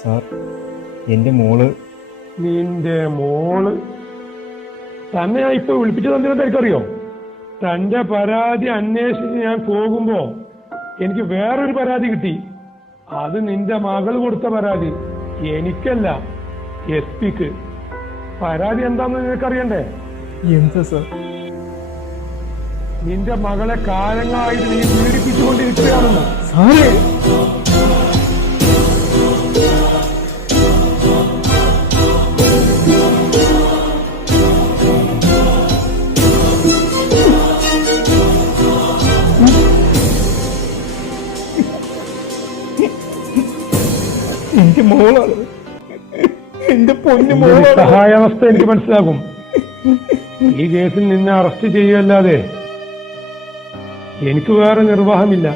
Sir, എൻ്റെ മോള്. നിന്റെ മോള് തന്നെ ഞാൻ ഇപ്പൊ വിളിപ്പിച്ചു തന്നിട്ട് എനിക്കറിയോ? തന്റെ പരാതി അന്വേഷിച്ച് ഞാൻ പോകുമ്പോ എനിക്ക് വേറൊരു പരാതി കിട്ടി. അത് നിന്റെ മകൾ കൊടുത്ത പരാതി, എനിക്കല്ല, SP-ക്ക്. പരാതി എന്താന്ന് നിനക്കറിയണ്ടേ? എന്താ സാർ? നിന്റെ മകളെ കാലങ്ങളായിട്ട് നീ പീഡിപ്പിച്ചുകൊണ്ടിരിക്കുകയാണെന്ന്. സാറേ, എന്റെ മോളാണ്, എന്റെ പൊന്നു മോളാണ്. സഹായാവസ്ഥ എനിക്ക് മനസ്സിലാകും. ഈ കേസിൽ നിന്നെ അറസ്റ്റ് ചെയ്യുകയല്ലാതെ എനിക്ക് വേറെ നിർവാഹമില്ല.